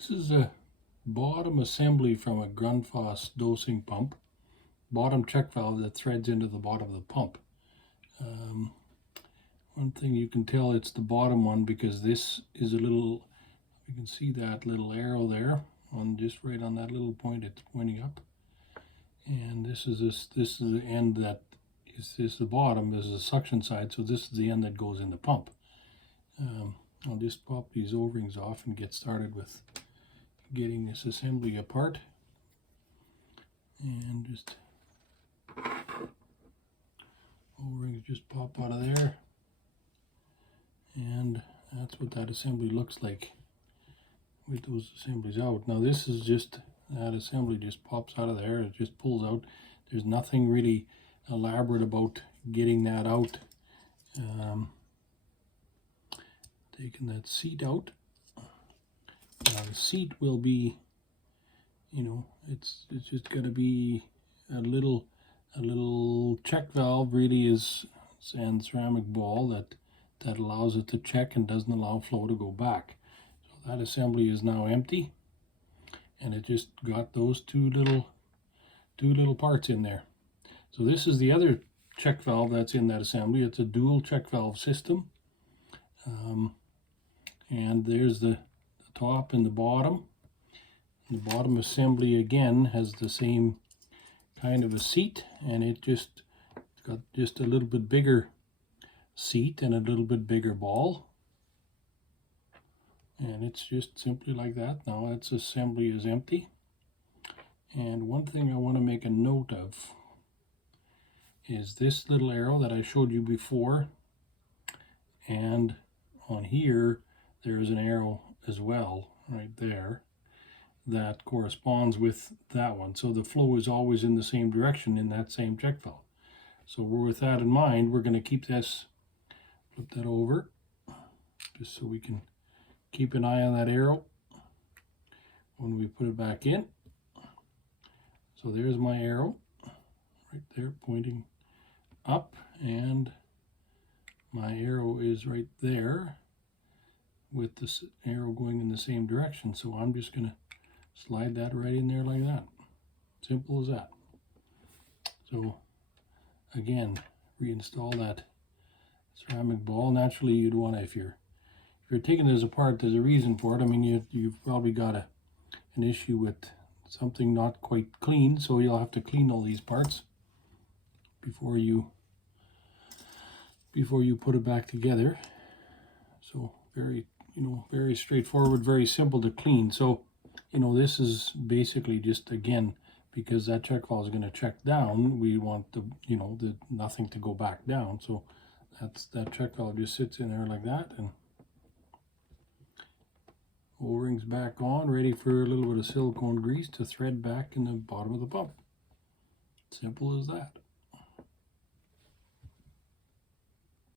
This is a bottom assembly from a Grundfos dosing pump, bottom check valve that threads into the bottom of the pump. One thing you can tell it's the bottom one because this is a little, you can see that little arrow there on just right on that little point, it's pointing up. And this is the end that is the bottom, this is the suction side, so this is the end that goes in the pump. I'll just pop these O-rings off and get started with getting this assembly apart. And just O-rings just pop out of there. And that's what that assembly looks like with those assemblies out. Now this is just, that assembly just pops out of there, it just pulls out. There's nothing really elaborate about getting that out. Taking that seat out. Now the seat will be, you know, it's just going to be a little check valve, really is sand ceramic ball that allows it to check and doesn't allow flow to go back. So that assembly is now empty, and it just got those two little parts in there. So this is the other check valve that's in that assembly. It's a dual check valve system. And there's the top and the bottom. The bottom assembly again has the same kind of a seat, and it's got just a little bit bigger seat and a little bit bigger ball. And it's just simply like that. Now its assembly is empty. And one thing I want to make a note of is this little arrow that I showed you before, and on here there is an arrow as well right there that corresponds with that one. So the flow is always in the same direction in that same check valve. So with that in mind, we're going to keep this, flip that over just so we can keep an eye on that arrow when we put it back in. So there's my arrow right there pointing up, and my arrow is right there with this arrow going in the same direction. So I'm just going to slide that right in there like that. Simple as that. So again, reinstall that ceramic ball. Naturally you'd want to, if you're taking this apart, there's a reason for it. I mean, you've probably got an issue with something not quite clean, so you'll have to clean all these parts before you put it back together. So very straightforward, very simple to clean. So this is basically just, again, because that check valve is going to check down, we want the nothing to go back down. So that check valve just sits in there like that, and O-rings back on, ready for a little bit of silicone grease to thread back in the bottom of the pump. Simple as that.